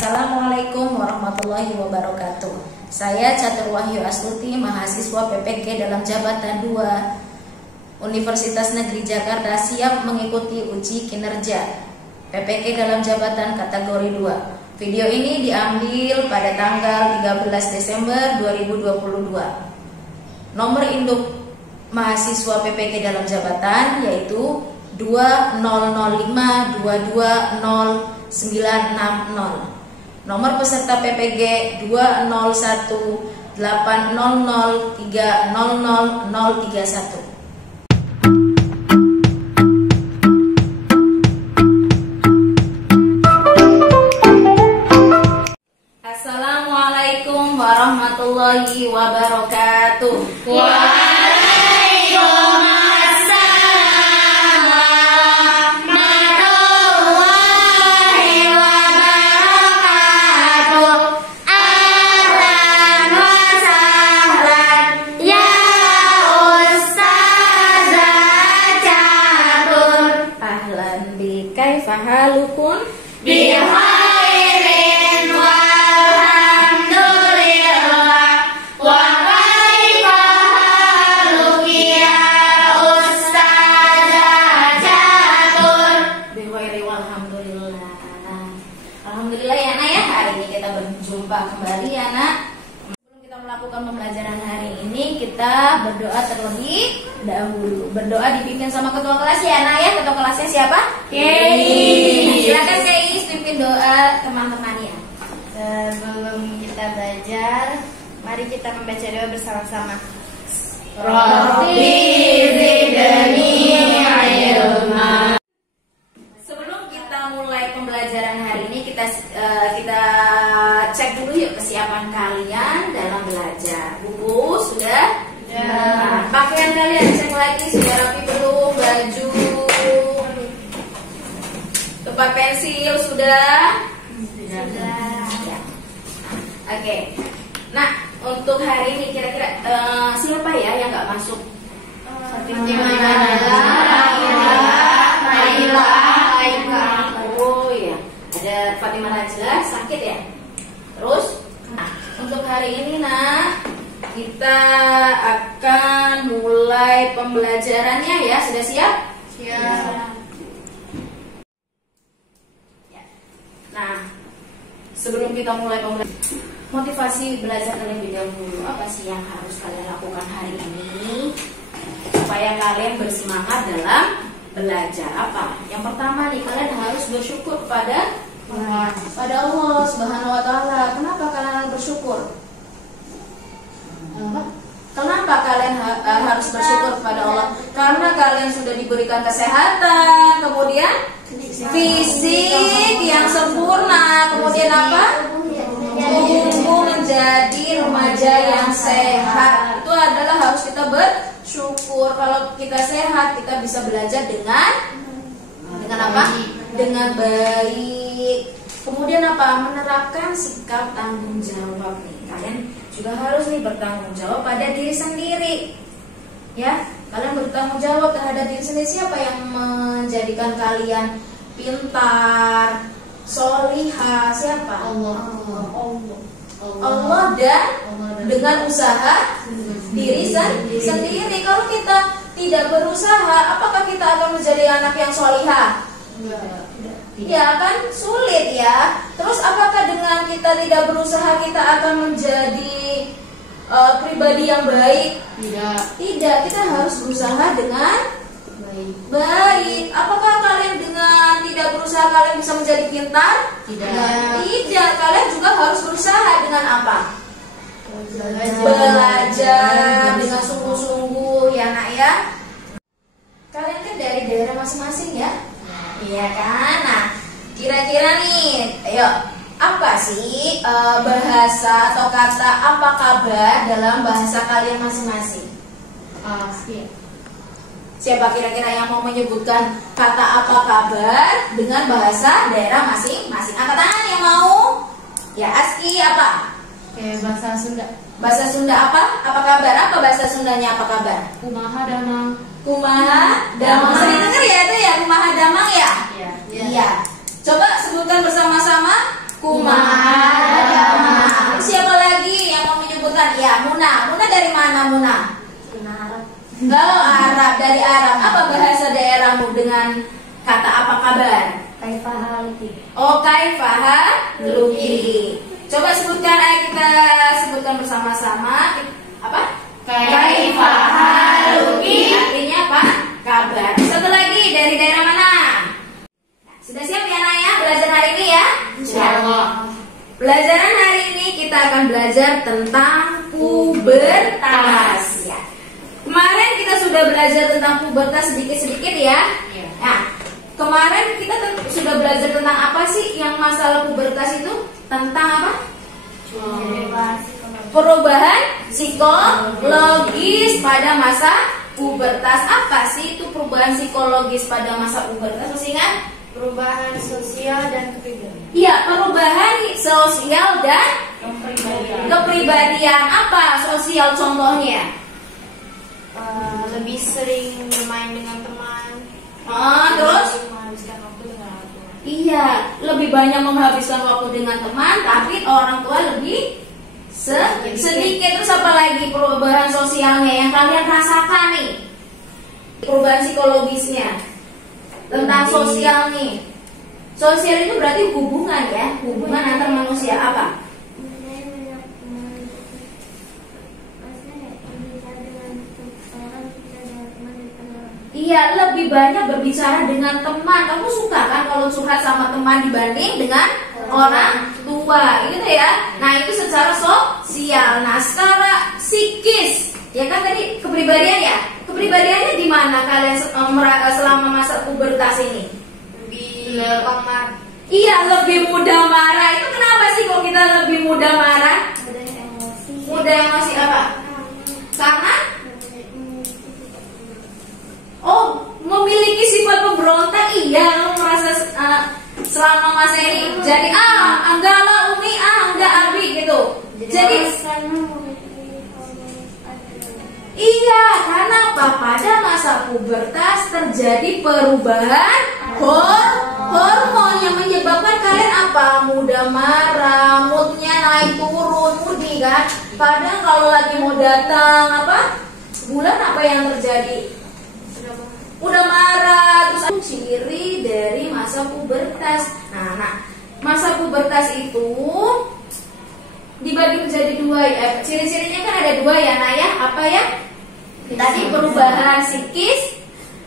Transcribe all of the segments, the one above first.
Assalamualaikum warahmatullahi wabarakatuh. Saya Catur Wahyu Astuti, mahasiswa PPG dalam Jabatan 2 Universitas Negeri Jakarta, siap mengikuti uji kinerja PPG dalam jabatan kategori 2. Video ini diambil pada tanggal 13 Desember 2022. Nomor induk mahasiswa PPG dalam jabatan yaitu 2005220960. Nomor peserta PPG 2018003000031. Assalamualaikum warahmatullahi wabarakatuh. Fahalukun bihairin walhamdulillah wa kaifa haluki ya ustazah Catur. Bihairi walhamdulillah. Alhamdulillah ya nak ya, hari ini kita berjumpa kembali ya nak. Sebelum kita melakukan pembelajaran hari ini, kita berdoa terlebih dahulu. Berdoa dipimpin sama ketua kelas ya nak ya. Ketua kelasnya siapa? Yeay. Silakan Keis pimpin doa teman-teman ya. Sebelum kita belajar, mari kita membaca doa bersama-sama. Rabbi zidni ilma. Sebelum kita mulai pembelajaran hari ini, kita cek dulu yuk kesiapan kalian dalam belajar. Buku sudah? Nah, pakaian kalian cek lagi sudah rapi belum? Baju, tempat pensil sudah? Sudah. Ya. Oke. Nah, untuk hari ini kira-kira siapa ya yang nggak masuk? Oh ya, ada Fatimah Najla sakit ya. Terus, nah, untuk hari ini nak, kita akan mulai pembelajarannya ya. Sudah siap? Siap. Nah, sebelum kita mulai pembelajaran, motivasi belajar terlebih dahulu. Apa sih yang harus kalian lakukan hari ini supaya kalian bersemangat dalam belajar? Apa? Yang pertama nih, kalian harus bersyukur pada Allah Subhanahu wa Ta'ala. Kenapa kalian harus bersyukur? Kenapa kalian harus bersyukur kepada Allah? Karena kalian sudah diberikan kesehatan, kemudian fisik yang sempurna, kemudian apa? Tumbuh menjadi remaja yang sehat. Itu adalah harus kita bersyukur. Kalau kita sehat, kita bisa belajar dengan apa? Dengan baik. Kemudian apa? Menerapkan sikap tanggung jawab nih. Kalian juga harus nih bertanggung jawab pada diri sendiri. Ya, kalian bertanggung jawab terhadap diri sendiri. Siapa yang menjadikan kalian pintar, solihah? Siapa? Allah dan dengan usaha diri sendiri. Kalau kita tidak berusaha, apakah kita akan menjadi anak yang solihah? Ya kan sulit ya. Terus apakah dengan kita tidak berusaha kita akan menjadi pribadi yang baik? Tidak, kita harus berusaha dengan baik. Apakah kalian dengan tidak berusaha kalian bisa menjadi pintar? Tidak, kalian juga harus berusaha dengan apa? Belajar dengan sungguh-sungguh ya nak ya. Kalian kan dari daerah masing-masing ya? Iya kan? Nah, kira-kira nih, ayo, apa sih bahasa atau kata apa kabar dalam bahasa kalian masing-masing? Siapa kira-kira yang mau menyebutkan kata apa kabar dengan bahasa daerah masing-masing? Angkat tangan yang mau. Ya, Aski apa? Bahasa Sunda. Bahasa Sunda apa? Apa kabar? Apa bahasa Sundanya apa kabar? Kumaha damang. Kumaha damang. Sering dengar ya itu ya, kumaha damang ya? Iya. Iya. Coba sebutkan bersama-sama. Kumaha Kalau Arab, dari Arab, apa bahasa daerahmu dengan kata apa kabar? Kaifahaluki. Oh, kaifahaluki. Coba sebutkan, kita sebutkan bersama-sama. Apa? Kaifahaluki. Artinya apa? Kabar. Satu lagi, dari daerah mana? Sudah siap ya Naya belajar hari ini ya? Insyaallah. Pelajaran hari ini kita akan belajar tentang pubertas ya. Kemarin kita sudah belajar tentang pubertas sedikit-sedikit ya. Nah, kemarin kita sudah belajar tentang apa sih yang masalah pubertas itu? Tentang apa? Perubahan psikologis pada masa pubertas. Apa sih itu perubahan psikologis pada masa pubertas? Masih ingat? Perubahan sosial dan kepribadian. Iya, perubahan sosial dan kepribadian. Apa sosial contohnya? Lebih sering bermain dengan teman. Terus? Menghabiskan waktu dengan orang tua. Iya, lebih banyak menghabiskan waktu dengan teman, tapi orang tua lebih sedikit. Terus apa lagi perubahan sosialnya yang kalian rasakan nih? Perubahan psikologisnya tentang sosial nih. Sosial itu berarti hubungan ya, hubungan antar manusia. Apa? Iya, lebih banyak berbicara dengan teman. Kamu suka kan kalau curhat sama teman dibanding dengan orang tua, gitu ya. Nah, itu secara sosial. Nah, secara psikis, ya kan tadi kepribadian ya. Kepribadiannya gimana kalian selama masa pubertas ini? Lebih pemar. Iya, lebih mudah marah. Itu kenapa sih kok kita lebih mudah marah? Mudah emosi apa? Karena memiliki sifat pemberontak. Iya, lo merasa selama masa ini jadi enggak lah Umi, enggak Abi gitu. Jadi iya, karena apa? Pada masa pubertas terjadi perubahan hormon yang menyebabkan kalian apa? Mudah marah, moodnya naik turun, moody kan? Padahal kalau lagi mau datang bulan apa yang terjadi? Udah marah. Terus ciri dari masa pubertas. Nah, masa pubertas itu dibagi menjadi dua ya. Ciri-cirinya kan ada dua ya, Naya. Apa ya? Tadi perubahan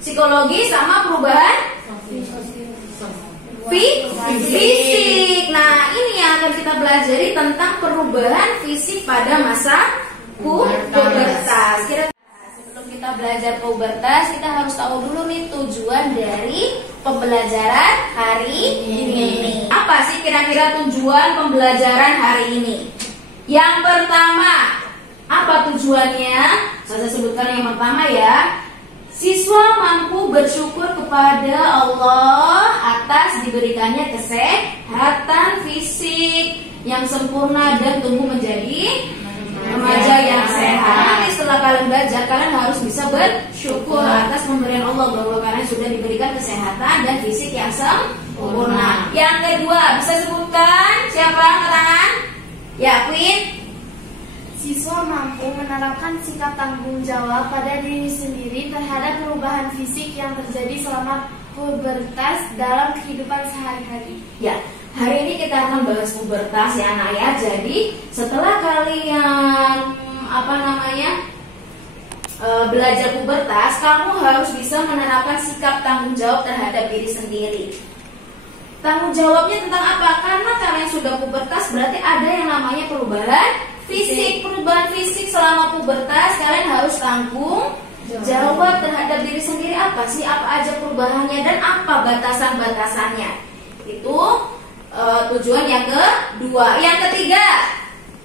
psikologis sama perubahan fisik. Nah, ini yang akan kita pelajari tentang perubahan fisik pada masa pubertas. Sebelum kita belajar pubertas, kita harus tahu dulu nih tujuan dari pembelajaran hari ini. Apa sih kira-kira tujuan pembelajaran hari ini? Yang pertama, apa tujuannya? Saya sebutkan yang pertama ya. Siswa mampu bersyukur kepada Allah atas diberikannya kesehatan fisik yang sempurna dan tumbuh menjadi remaja yang sehat. Nanti setelah kalian belajar, kalian harus bisa bersyukur atas pemberian Allah bahwa kalian sudah diberikan kesehatan dan fisik yang sempurna. Yang kedua, bisa sebutkan siapa angkat tangan? Ya, Queen. Siswa mampu menerapkan sikap tanggung jawab pada diri sendiri terhadap perubahan fisik yang terjadi selama pubertas dalam kehidupan sehari-hari. Ya, hari ini kita akan bahas pubertas ya anak ya. Jadi setelah kalian belajar pubertas, kamu harus bisa menerapkan sikap tanggung jawab terhadap diri sendiri. Tanggung jawabnya tentang apa? Karena kalian sudah pubertas, berarti ada yang namanya perubahan fisik. Perubahan fisik selama pubertas, kalian harus tanggung jawab terhadap diri sendiri. Apa sih? Apa aja perubahannya dan apa batasan-batasannya? Itu tujuan yang kedua. Yang ketiga,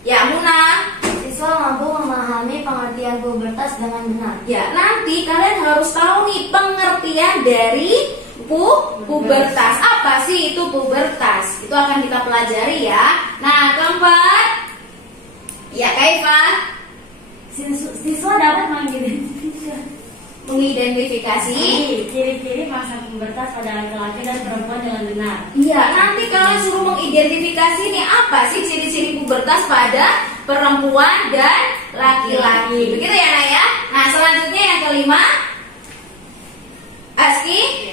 ya Muna. Siswa mampu memahami pengertian pubertas dengan benar. Ya, nanti kalian harus tahu nih pengertian dari pubertas. Apa sih itu pubertas? Itu akan kita pelajari ya. Nah, keempat, ya Kaifa. Siswa dapat mengidentifikasi ciri-ciri masa pubertas pada laki-laki dan perempuan dengan benar. Iya, nanti kalian suruh mengidentifikasi nih apa sih ciri-ciri pubertas pada perempuan dan laki-laki. Begitu ya Nak ya. Nah selanjutnya yang kelima, Aski.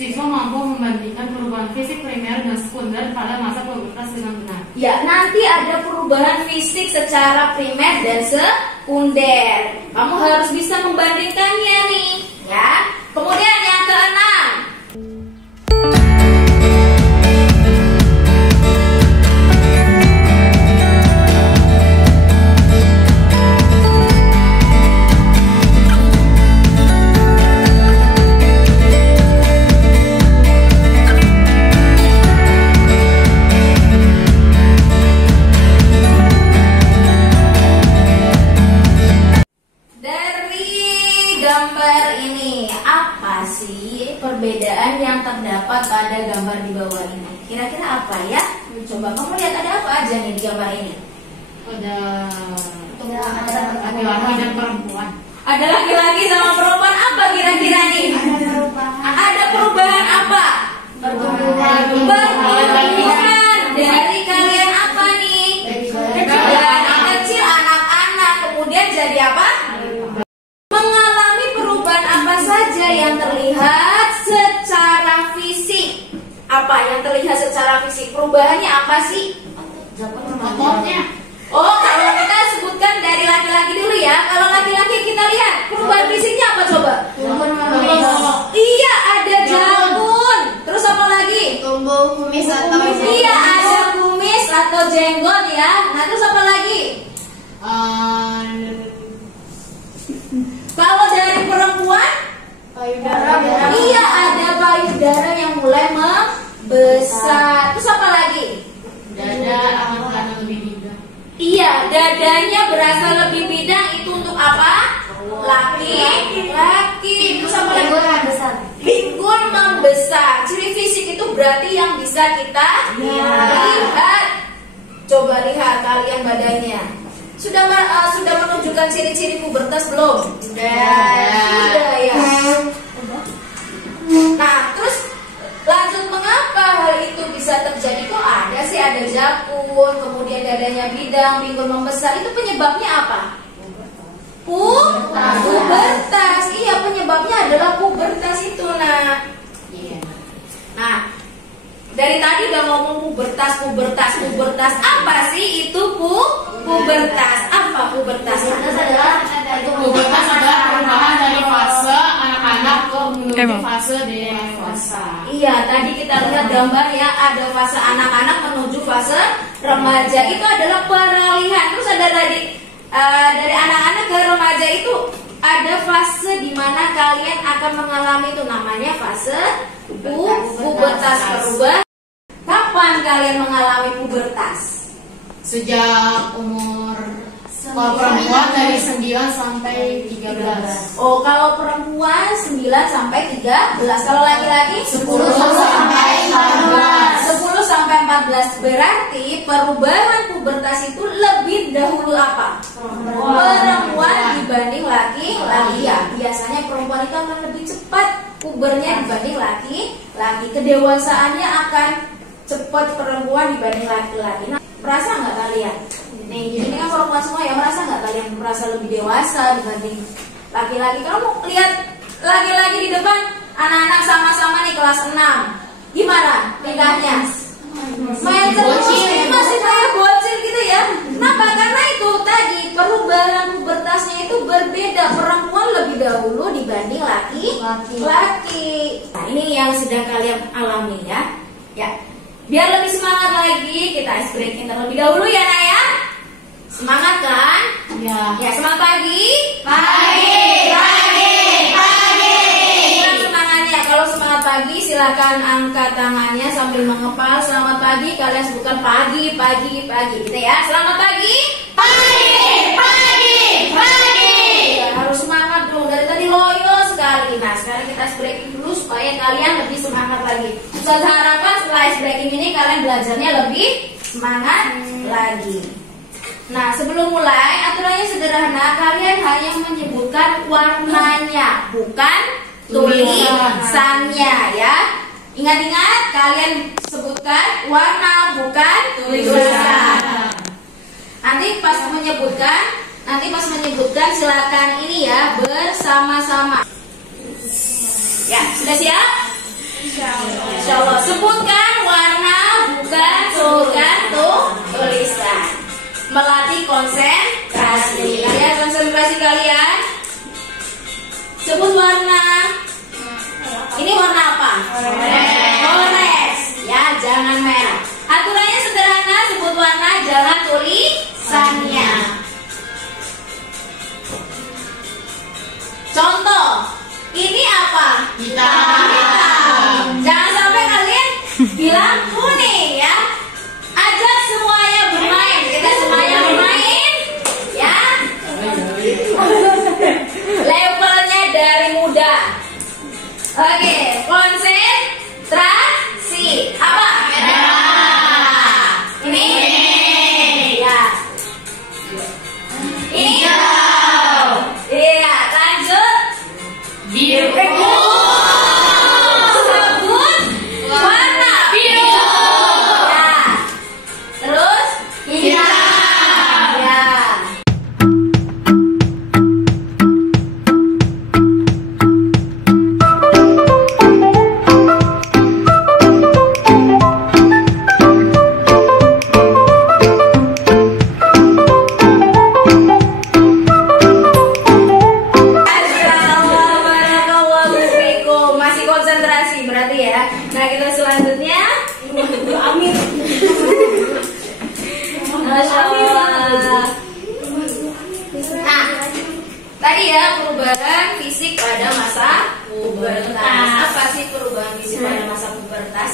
Siswa mampu membandingkan perubahan fisik primer dan sekunder pada masa pubertas dengan benar. Ya, nanti ada perubahan fisik secara primer dan sekunder. Kamu harus bisa membandingkannya nih, ya. Kemudian yang keenam. Gambar ini apa sih perbedaan yang terdapat pada gambar di bawah ini? Kira-kira apa ya? Coba kamu lihat ada apa aja nih di gambar ini? Ada laki-laki dan perempuan. Ada laki-laki sama perempuan, apa kira-kira nih? Ada perubahan apa? Pertumbuhan dari kalian apa nih? Dari anak kecil, anak-anak, kemudian jadi apa? Yang terlihat secara fisik. Apa yang terlihat secara fisik? Perubahannya apa sih? Ototnya. Oh, kalau kita sebutkan dari laki-laki dulu ya. Kalau laki-laki kita lihat perubahan fisiknya apa coba? Iya, ada janggut. Terus apa lagi? Tumbuh kumis atau Iya, ada kumis atau jenggot ya. Nah, terus apa lagi? Kalau dari perempuan, iya, ada payudara yang mulai membesar. Terus apa lagi? Dada akan kelihatan lebih bidang. Iya, dadanya berasa lebih bidang. Itu untuk apa? Laki-laki. Terus apa lagi? Pinggul membesar. Ciri fisik itu berarti yang bisa kita lihat. Coba lihat kalian badannya. Sudah menunjukkan ciri-ciri pubertas belum? Sudah ya. Nah, terus lanjut, mengapa hal itu bisa terjadi? Kok ada sih, ada jakun, kemudian dadanya bidang, pinggul membesar. Itu penyebabnya apa? Pubertas. Iya, penyebabnya adalah pubertas itu, Nah. Nah, dari tadi udah ngomong pubertas. Apa sih itu pubertas? Apa pubertas? Pubertas adalah perubahan dari fase anak-anak ke menuju fase dewasa. Iya, tadi kita lihat gambar ya, ada fase anak-anak menuju fase remaja. Itu adalah peralihan. Terus ada tadi dari anak-anak ke remaja itu ada fase di mana kalian akan mengalami itu namanya fase pubertas. Berubah. Kapan kalian mengalami pubertas? Sejak umur, kalau perempuan dari 9 sampai 13. Oh, kalau perempuan 9 sampai 13. Kalau laki-laki 10 sampai 14. 10 sampai 14. Berarti perubahan pubertas itu lebih dahulu apa? Perempuan dibanding laki-laki. Ya, biasanya perempuan itu akan lebih cepat pubernya dibanding laki-laki. Kedewasaannya akan cepat perempuan dibanding laki-laki. Nah, merasa nggak kalian? Nih, ini kan perempuan semua ya, merasa nggak kalian merasa lebih dewasa dibanding laki-laki? Kamu lihat laki-laki di depan, anak-anak sama-sama nih kelas 6. Gimana tingkahnya? Main terus, masih kayak bocil gitu ya. Kenapa? Karena itu tadi perubahan pubertasnya itu berbeda. Perempuan lebih dahulu dibanding laki-laki. Nah, ini yang sedang kalian alami ya. Ya. Biar lebih semangat lagi, kita ice breaking terlebih dahulu ya, Nak ya. Semangat kan? Ya, semangat pagi. Bukan semangatnya. Kalau semangat pagi, silakan angkat tangannya sambil mengepal. Selamat pagi, kalian sebutkan pagi. Gitu ya. Selamat pagi. Ya, harus semangat dong. Dari tadi loyo sekali. Nah, sekarang kita ice breaking dulu supaya kalian lebih semangat lagi. Ustaz harapkan setelah ice breaking ini kalian belajarnya lebih semangat lagi. Nah, sebelum mulai, aturannya sederhana. Kalian hanya menyebutkan warnanya, bukan tulisannya ya. Ingat-ingat, kalian sebutkan warna, bukan tulisan. Nanti pas menyebutkan, Nanti pas menyebutkan silakan ini ya bersama-sama. Ya, sudah siap? Insya Allah. Sebutkan warna, bukan tulisan. Melatih konsentrasi. Ya, konsentrasi kalian. Sebut warna. Ini warna apa? Orange. Ya, jangan merah. Aturannya sederhana, sebut warna, jangan tulisannya. Contoh, ini apa? Hitam. Jangan sampai kalian bilang kuning ya. Ajak semuanya bermain. Kita semuanya bermain ya. Levelnya dari muda. Oke, konsentrasi. Apa? Merah. Ini? Ya. Ini? Iya, lanjut. Biru. Sebut warna biru. Ya. Terus hitam. Ya. Masih konsentrasi berarti ya. Nah, kita selanjutnya Amin. Masya Allah. Nah, tadi ya perubahan fisik pada masa pubertas. Apa sih perubahan fisik pada masa pubertas?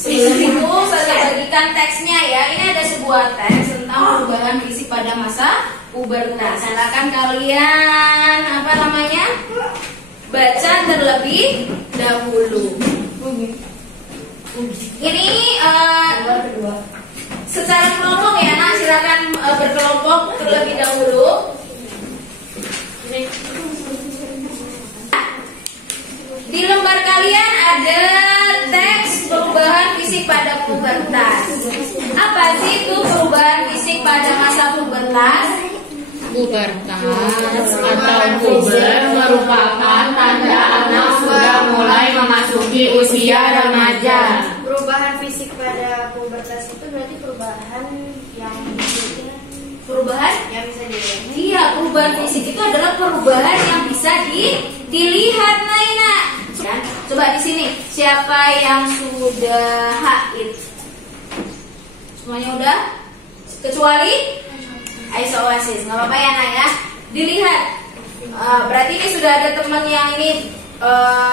Sebelum itu saya bagikan teksnya ya. Ini ada sebuah teks tentang perubahan fisik pada masa pubertas. Silakan kalian apa namanya? Baca terlebih dahulu. Ini secara kelompok ya, Nak. Silakan berkelompok terlebih dahulu. Di lembar kalian ada teks perubahan fisik pada pubertas. Apa sih itu perubahan fisik pada masa pubertas? Pubertas atau puber merupakan tanda anak sudah mulai memasuki usia remaja. Perubahan fisik pada pubertas itu berarti perubahan yang Perubahan? bisa dilihat. Iya, perubahan fisik itu adalah perubahan yang bisa dilihat, Naina. Coba di sini, siapa yang sudah haid? Semuanya udah? Kecuali Aisyah Oasis, nggak apa-apa ya, Nak ya. Dilihat. Berarti ini sudah ada teman yang ini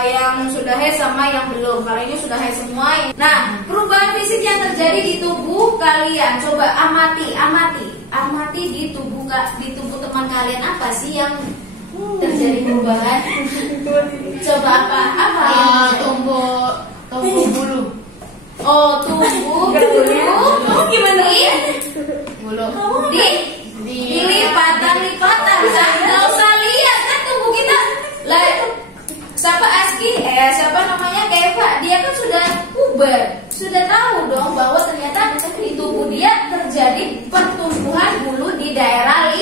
yang sudah haid sama yang belum. Kalau ini sudah haid semua. Nah, perubahan fisik yang terjadi di tubuh kalian, coba amati di tubuh teman kalian, apa sih yang terjadi perubahan? Coba apa? Tumbuh bulu. Oh, tumbuh bulu. Gimana ya? Bulu. Lipatan. Nggak usah lihat kan tubuh kita. Lah, siapa Aski? Siapa namanya Keva? Dia kan sudah puber, sudah tahu dong bahwa ternyata di tubuh dia terjadi pertumbuhan bulu di daerah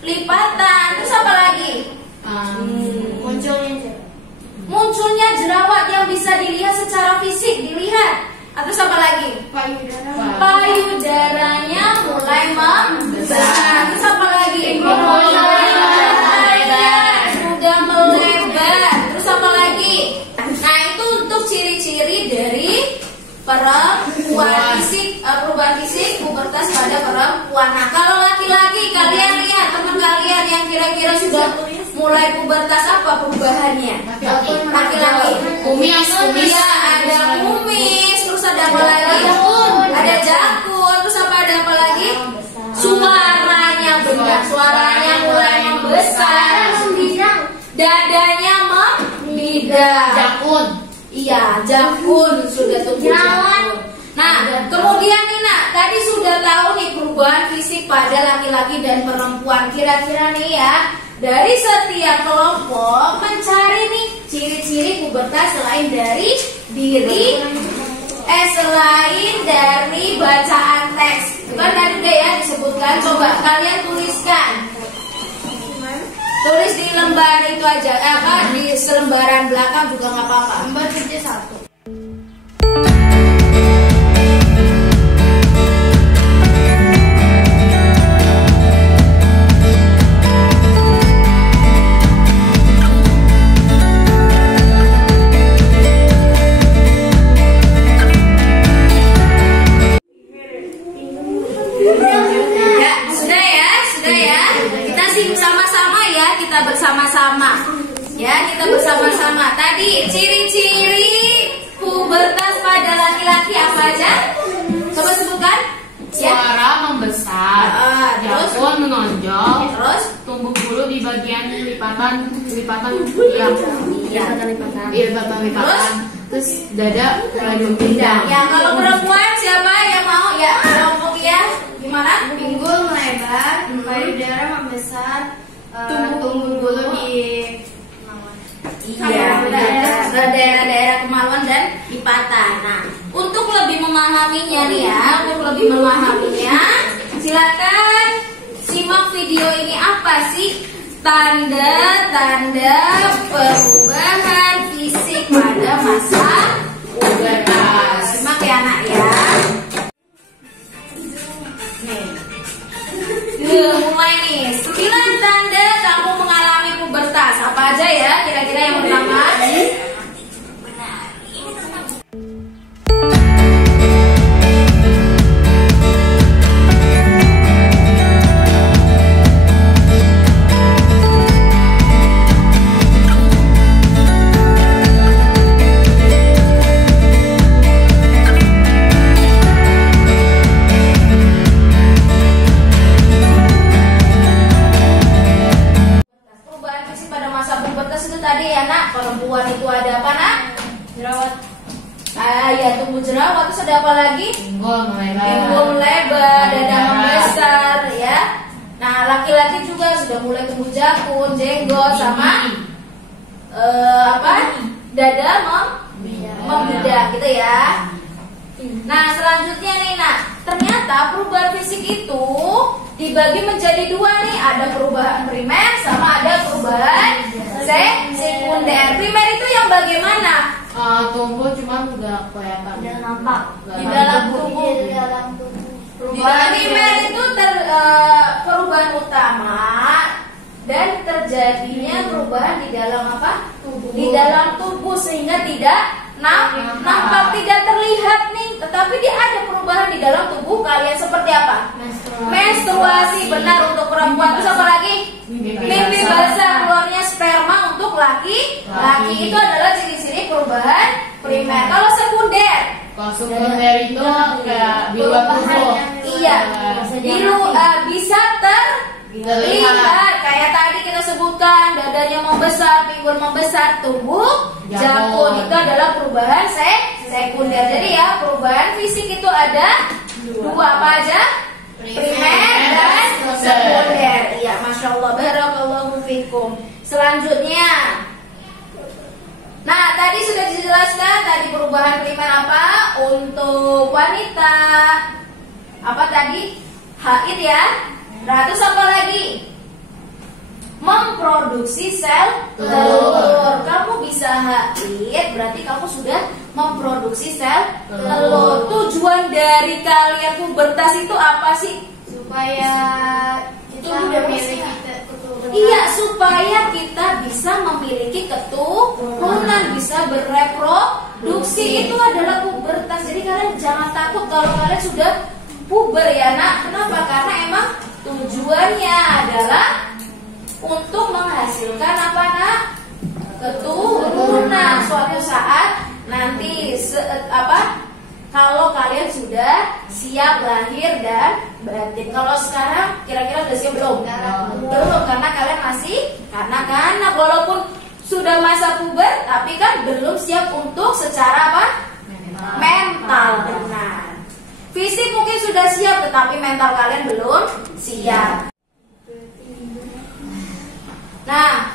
lipatan. Terus apa lagi? Munculnya jerawat yang bisa dilihat secara fisik, dilihat. Terus apa lagi? Payudaranya mulai membesar. Terus apa lagi? Sudah melebar. Terus apa lagi? Nah, itu untuk ciri-ciri dari perempuan fisik, perubahan fisik pubertas pada perempuan. Nah, kalau laki-laki, kalian lihat teman kalian yang kira-kira sudah mulai pubertas, apa perubahannya? Laki-laki. Kumis. Ya, ada kumis. Terus ada apa lagi? Ada jakun. Terus ada apa lagi? Suaranya benar. Suaranya mulai membesar. Dadanya membidang. Jakun. Iya, jakun sudah tumbuh jakun. Nah, kemudian nih Nak, tadi sudah tahu nih perubahan fisik pada laki-laki dan perempuan. Kira-kira nih ya, dari setiap kelompok mencari nih ciri-ciri pubertas selain dari selain dari bacaan teks. Kan tadi udah ya disebutkan ya. Coba kalian tuliskan. Tulis di lembar itu aja, di selembaran belakang juga nggak apa-apa. Lembar kerja 1. Bersama-sama. Tadi ciri-ciri pubertas pada laki-laki apa aja? Coba sebutkan. Suara membesar, jangkauan menonjol, terus tumbuh bulu di bagian lipatan lipatan, terus dada mulai berpindah. Ya, kalau perempuan siapa yang mau? Ya, kelompok ya. Gimana? Pinggul melebar, payudara membesar, tumbuh bulu di daerah-daerah kemaluan dan lipatan. Nah, untuk lebih memahaminya nih ya, silakan simak video ini. Apa sih tanda-tanda perubahan fisik pada masa pubertas? Simak ya anak ya. Mulai nih, 9 tanda kamu mengalami pubertas. Apa aja ya kira-kira yang pertama? Perempuan itu ada apa nak? jerawat. Ya tumbuh jerawat. Terus ada apa lagi? Pinggul melebar, dada membesar ya. Nah laki-laki juga sudah mulai tumbuh jakun, jenggot sama dada membedah gitu ya. Nah selanjutnya nih nak, ternyata perubahan fisik itu dibagi menjadi 2 nih. Ada perubahan primer sama ada perubahan sekunder. Primer itu yang bagaimana? Tumbuh cuma nggak kelihatan. Tidak nampak. Di dalam tubuh. Di dalam primer itu perubahan utama dan terjadinya perubahan di dalam apa? Tubuh. Di dalam tubuh sehingga tidak nampak, tidak terlihat nih, tetapi dia ada perubahan di dalam tubuh kalian. Seperti apa? Menstruasi. Benar untuk perempuan. Terus apa lagi? Mimpi basah, keluarnya sperma untuk laki. Itu adalah ciri-ciri perubahan primer. Kalau sekunder? Kalau sekunder itu kayak di luar tubuh. Iya, bisa terlihat. Kayak tadi kita sebutkan, dadanya membesar, pinggul membesar, tumbuh jakun. Itu adalah perubahan sekunder. Jadi ya, perubahan fisik itu ada 2 apa aja? Primer dan sekunder. Iya, masya Allah, barakallahu fikum. Selanjutnya, nah tadi sudah dijelaskan tadi perubahan primer apa untuk wanita. Apa tadi? Haid ya. Nah, terus apa lagi? Memproduksi sel telur. Kamu bisa haid, berarti kamu sudah memproduksi sel telur. Tujuan dari kalian pubertas itu apa sih? Supaya kita memiliki Iya, supaya kita bisa memiliki keturunan, bisa bereproduksi. Itu adalah pubertas. Jadi kalian jangan takut kalau kalian sudah puber ya nak. Kenapa? Karena emang tujuannya adalah untuk menghasilkan apa nak? Keturunan. Suatu saat nanti kalau kalian sudah siap lahir dan batin. Kalau sekarang kira-kira sudah siap belum? Belum, karena kalian masih kanak-kanak. Walaupun sudah masa puber, tapi kan belum siap untuk secara apa? Mental. Benar. Fisik mungkin sudah siap, tetapi mental kalian belum siap. Nah,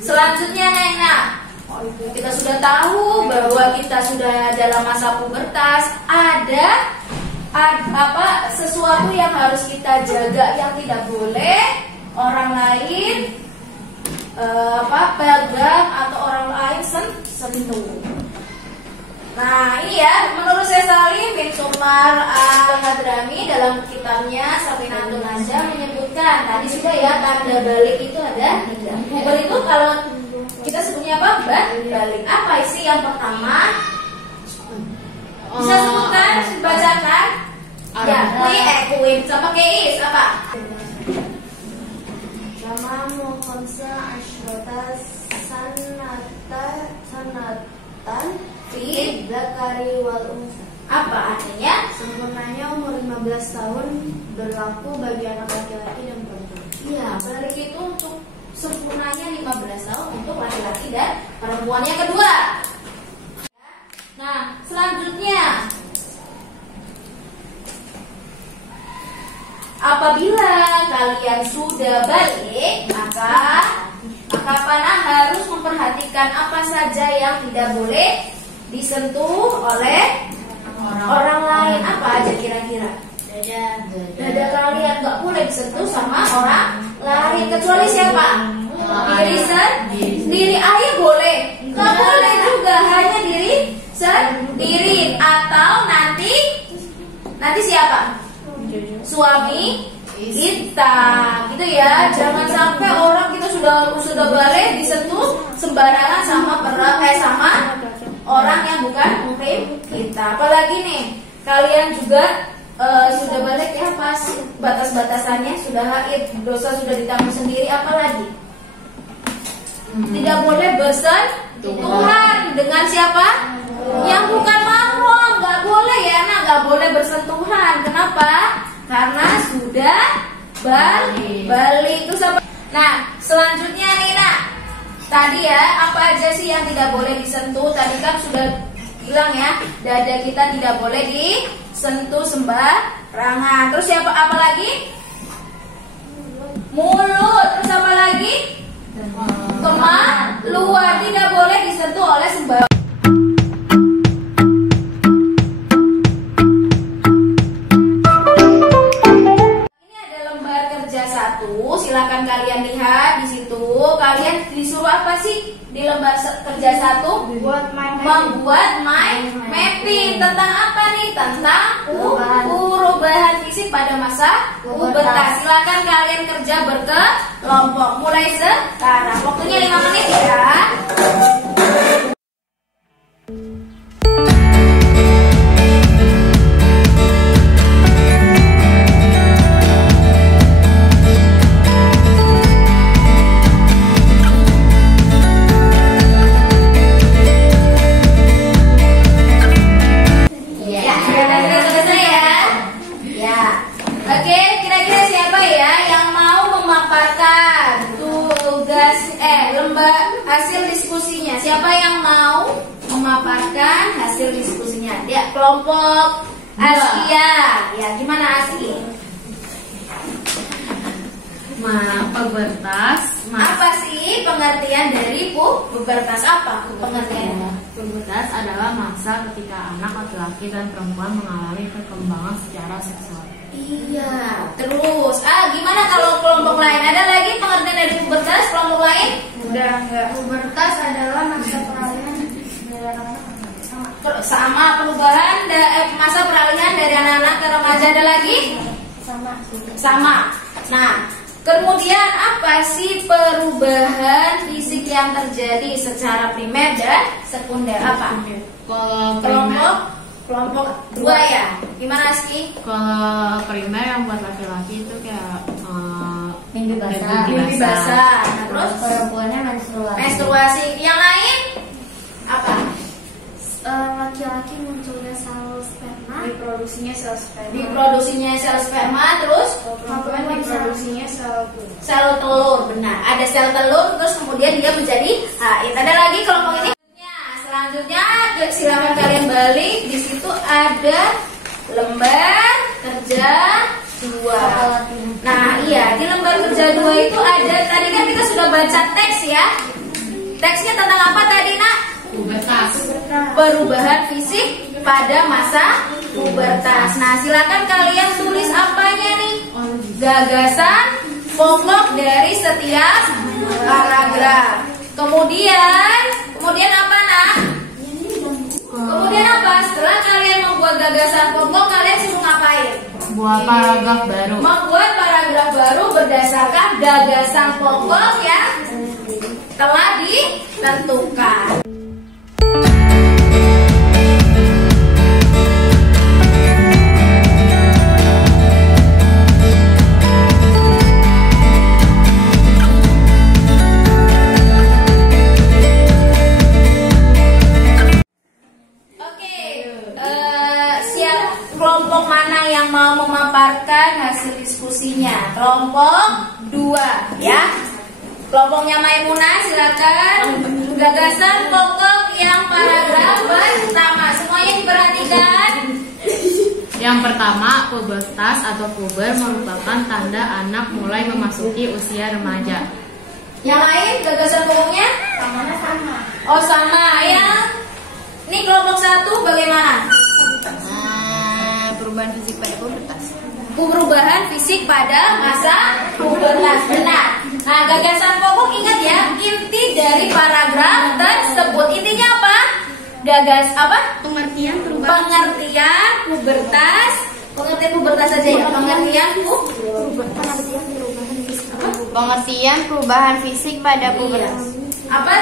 selanjutnya Nena, kita sudah tahu bahwa kita sudah dalam masa pubertas. Ada sesuatu yang harus kita jaga, yang tidak boleh orang lain pegang atau orang lain sentuh. Nah ini ya, menurut Syekh Salim bin Sumar Al-Hadrami dalam kitabnya Safinatul Najah menyebutkan, tadi sudah ya, tanda balik itu ada 3. Buber itu kalau kita sebutnya apa? Balik. Apa isi yang pertama? Bisa sebutkan, bacakan? Ya, kuin sama keis apa? Sama muhamsa asyrata sanatan fi zakari wal unsa. Apa artinya? Sempurnanya umur 15 tahun berlaku bagi anak laki-laki dan perempuan. Iya, balik itu untuk sempurnanya 15 tahun untuk laki-laki dan perempuan. Yang kedua. Nah, selanjutnya, apabila kalian sudah balik, maka panah harus memperhatikan apa saja yang tidak boleh disentuh oleh orang lain. Apa aja kira-kira? Dada kalian nggak boleh disentuh sama orang lain, kecuali siapa? Diri sendiri. Ayah boleh, nggak boleh juga, hanya diri sendiri. Atau nanti siapa? Suami kita, gitu ya. Jangan sampai orang kita sudah balik disentuh sembarangan sama orang yang bukan muhrim kita. Apalagi nih, kalian juga sudah balik ya, pas batas-batasannya sudah haid, dosa sudah ditanggung sendiri. Apalagi tidak boleh bersentuhan dengan siapa? Yang bukan mahram. Nggak boleh ya, nggak boleh bersentuhan. Kenapa? Karena sudah balik itu sama. Nah, selanjutnya nih nak, tadi ya, apa aja sih yang tidak boleh disentuh? Tadi kan sudah bilang ya, dada kita tidak boleh disentuh sembarangan. Terus siapa? Apa lagi? Mulut. Terus apa lagi? Kemaluan tidak boleh disentuh oleh sembarangan. Silakan kalian lihat di situ. Kalian disuruh apa sih di lembar kerja 1? Membuat mind mapping. Tentang apa nih? Tentang perubahan fisik pada masa pubertas. Silakan kalian kerja berkelompok. Mulai sekarang. Waktunya 5 menit ya. Hasil diskusinya, siapa yang mau memaparkan hasil diskusinya? Dia kelompok Askia. Ya, gimana Aski? Pubertas. Apa sih pengertian dari pubertas? Apa pengertiannya? Pubertas adalah masa ketika anak laki-laki dan perempuan mengalami perkembangan secara seksual. Iya. Terus, gimana kalau kelompok lain? Ada lagi pengertian dari pubertas? Kelompok lain? Udah enggak. Pubertas adalah masa peralihan dari anak-anak sama perubahan masa peralihan dari anak-anak ke remaja. Ada lagi? Sama. Nah, kemudian apa sih perubahan fisik yang terjadi secara primer dan sekunder? Apa? Kalau kelompok 2 ya. Gimana Aski? Kalau primer yang buat laki-laki itu kayak mimpi basah. Nah, terus perempuannya menstruasi. Yang lain apa? Laki-laki munculnya sel sperma, diproduksinya sel sperma, terus perempuan diproduksinya sel telur. Benar, ada sel telur, terus kemudian dia menjadi haid. Ada lagi kelompok ini? Selanjutnya silakan kalian balik. Di situ ada lembar kerja 2. Nah iya, di lembar kerja 2 itu ada, tadi kan kita sudah baca teks ya. Teksnya tentang apa tadi nak? Pubertas. Perubahan fisik pada masa pubertas. Nah, silakan kalian tulis apanya nih? Gagasan pokok dari setiap paragraf. Kemudian apa, Nak? Kemudian apa? Setelah kalian membuat gagasan pokok, kalian suruh ngapain? Buat paragraf baru. Membuat paragraf baru berdasarkan gagasan pokok yang telah ditentukan. Kelompok mana yang mau memaparkan hasil diskusinya? Kelompok 2 ya. Kelompoknya Maimunah silakan. Gagasan pokok yang paragraf pertama. Semuanya diperhatikan. Yang pertama, pubertas atau puber merupakan tanda anak mulai memasuki usia remaja. Yang lain gagasan pokoknya? Sama. Oh sama ya. Ini kelompok 1 bagaimana? Perubahan fisik pada pubertas. Perubahan fisik pada masa pubertas, benar. Nah, gagasan pokok ingat ya, inti dari paragraf tersebut. Intinya apa? Pengertian perubahan. Pengertian pubertas. Pengertian pubertas saja ya. Pengertian perubahan fisik pada pubertas. Apa?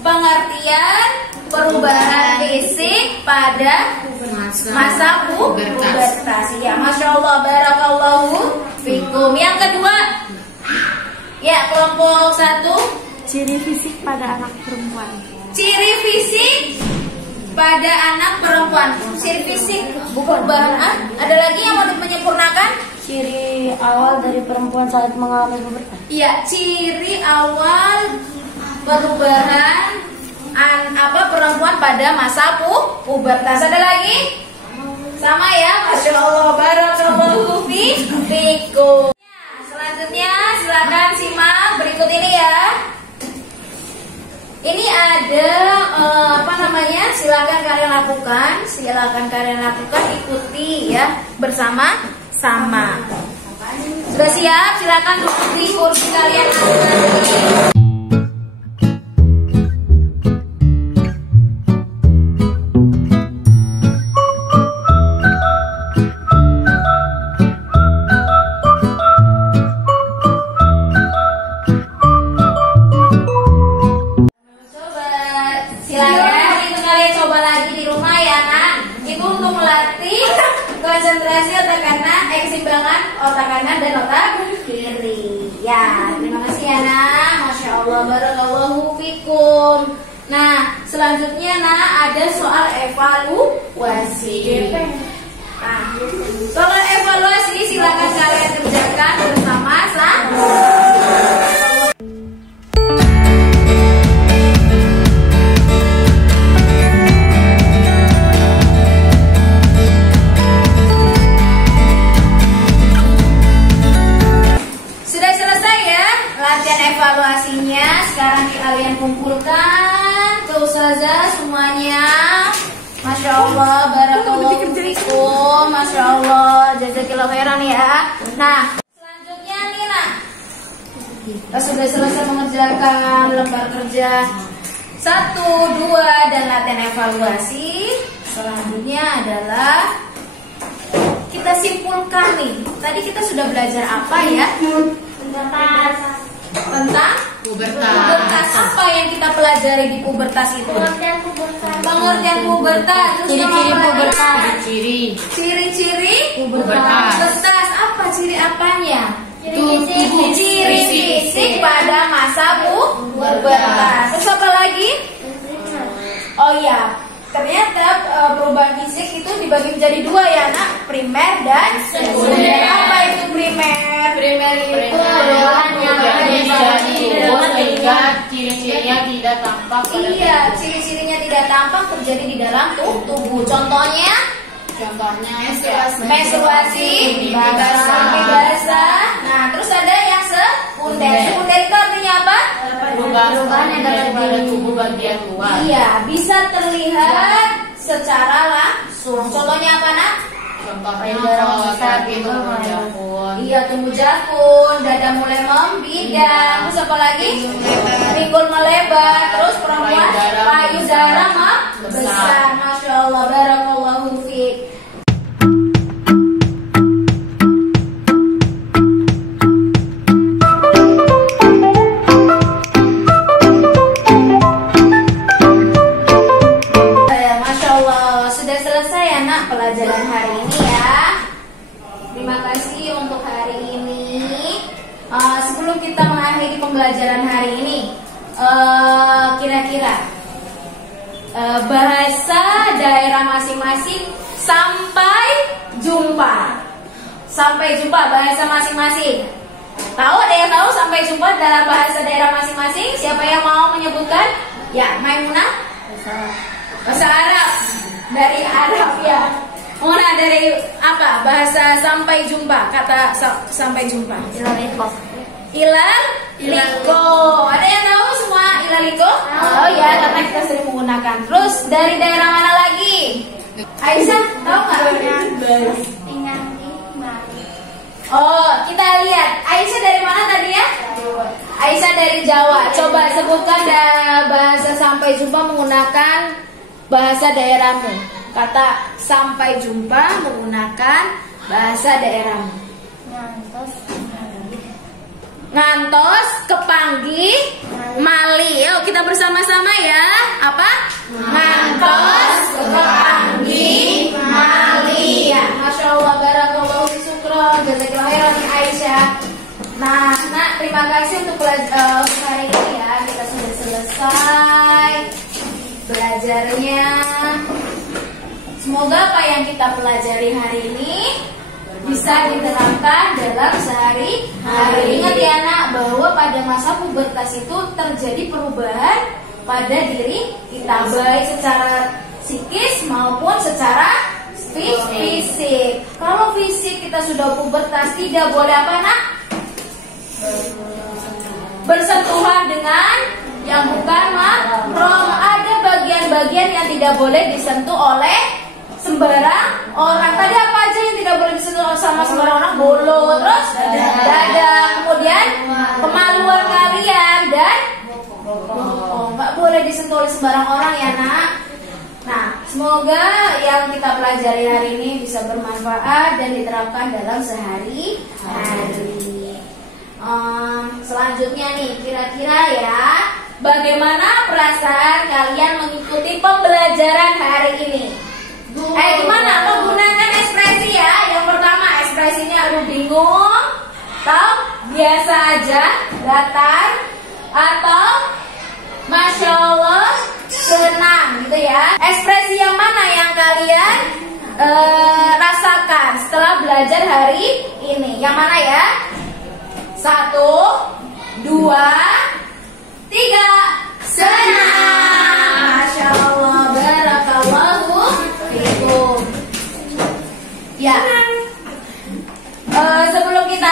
Pengertian perubahan fisik pada masa pubertas. Ya, masya Allah, barakallahu fikum. Yang kedua, ya kelompok 1. Ciri fisik pada anak perempuan. Ciri fisik pada anak perempuan. Ciri fisik perubahan. Ada lagi yang mau menyempurnakan? Ciri awal dari perempuan saat mengalami pubertas. Iya, ciri awal perubahan perempuan pada masa pubertas. Ada lagi? Sama ya, masya Allah, barakallahu fikum. Selanjutnya silakan simak berikut ini ya. Ini ada silakan kalian lakukan, ikuti ya bersama-sama. Sudah siap? Silakan duduk di kursi kalian masing-masing. Konsentrasi otak kanan, keseimbangan otak kanan dan otak kiri. Ya, terima kasih ya Nak. Masya Allah, barakallahu fikum. Nah, selanjutnya Nak ada soal evaluasi. Nah, soal evaluasi silakan kalian kerjakan bersama-sama. Evaluasinya sekarang kalian kumpulkan ke ustazah semuanya. Masya Allah, barakallahu fikum. Masya Allah, jazakillah khairan ya. Nah, selanjutnya nih Nak, kita sudah selesai mengerjakan lembar kerja 1, 2 dan latihan evaluasi. Selanjutnya adalah kita simpulkan nih. Tadi kita sudah belajar apa ya? Tentang pubertas. Apa yang kita pelajari di pubertas itu? Pengertian pubertas. Ciri-ciri pubertas. Ciri-ciri pubertas. Apa ciri apanya? Ciri fisik pada masa pubertas. Terus apa lagi? Oh ya, ternyata perubahan fisik itu dibagi menjadi 2 ya Nak, primer dan sekunder. Apa itu primer? Primer itu perubahan yang sehingga ciri-cirinya tidak tampak. Iya, ciri-cirinya tidak tampak terjadi di dalam tubuh. Contohnya menstruasi, basah. Nah, terus ada yang sekunder. Sekunder itu artinya apa? Perubahan yang terjadi pada tubuh bagian luar. Iya, bisa terlihat secara langsung. langsung. Contohnya apa nak? Contohnya kalau laki tumbuh jakun. Iya, tumbuh jakun, dada mulai membidang. Terus apa lagi? Pinggul melebar. Terus perempuan payudara membesar. Masya Allah, barakallahu fiik. Masya Allah, sudah selesai ya nak pelajaran hari ini ya. Terima kasih untuk hari ini. Sebelum kita mengakhiri pembelajaran hari ini, kira-kira bahasa daerah masing-masing sampai jumpa. Sampai jumpa bahasa masing-masing. Tahu, ada yang tahu sampai jumpa dalam bahasa daerah masing-masing? Siapa yang mau menyebutkan? Ya, Maimunah. Bahasa Arab. Dari Arab ya. Muna dari apa? Bahasa sampai jumpa. Kata sampai jumpa. Ilaliko. Ilaliko. Ada yang tahu semua ilaliko? Oh ya, karena kita sering menggunakan. Terus dari daerah mana lagi? Aisyah, tahu nggak? Oh, kita lihat. Aisyah dari mana tadi ya? Aisyah dari Jawa. Coba sebutkan bahasa sampai jumpa menggunakan bahasa daerahmu. Kata sampai jumpa menggunakan bahasa daerahmu. Ngantos, kepanggih, mali. Yuk kita bersama-sama ya. Apa? Ngantos, kepanggih, mali. Ya, Masya Allah, barakallahu fi syukran, jazakallahu khairan Aisyah. Nah, terima kasih untuk hari ini ya. Kita sudah selesai belajarnya. Semoga apa yang kita pelajari hari ini bisa diterapkan dalam sehari-hari. Ingat ya nak, bahwa pada masa pubertas itu terjadi perubahan pada diri kita, baik secara psikis maupun secara fisik. Kalau fisik kita sudah pubertas, tidak boleh apa nak? Bersentuhan dengan yang bukan mahram. Ada bagian-bagian yang tidak boleh disentuh oleh sembarang orang. Tadi apa aja yang tidak boleh disentuh sama sembarang orang? Mulut, terus dada, kemudian kemaluan kalian dan nggak boleh disentuh oleh sembarang orang ya nak. Nah, semoga yang kita pelajari hari ini bisa bermanfaat dan diterapkan dalam sehari-hari. Selanjutnya nih, kira-kira ya, bagaimana perasaan kalian mengikuti pembelajaran hari ini? Gimana? Menggunakan ekspresi ya. Yang pertama, ekspresinya lu bingung, atau biasa aja, datar, atau Masya Allah, senang gitu ya. Ekspresi yang mana yang kalian rasakan setelah belajar hari ini? Yang mana ya? 1, 2, 3. Senang. Masya Allah, barakallahu fikum. Ya. Sebelum kita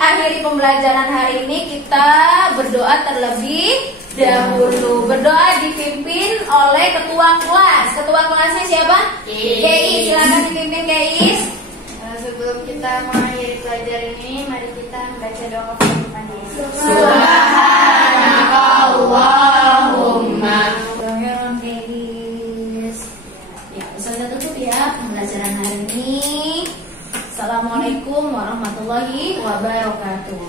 akhiri pembelajaran hari ini, kita berdoa terlebih dahulu. Berdoa dipimpin oleh ketua kelas. Ketua kelasnya siapa? Keis. Silakan dipimpin Keis. Sebelum kita mengakhiri pelajaran ini, mari kita membaca doa kepada Subhanakallahumma. Ya, bisa kita tutup ya pembelajaran hari ini. Assalamualaikum warahmatullahi wabarakatuh.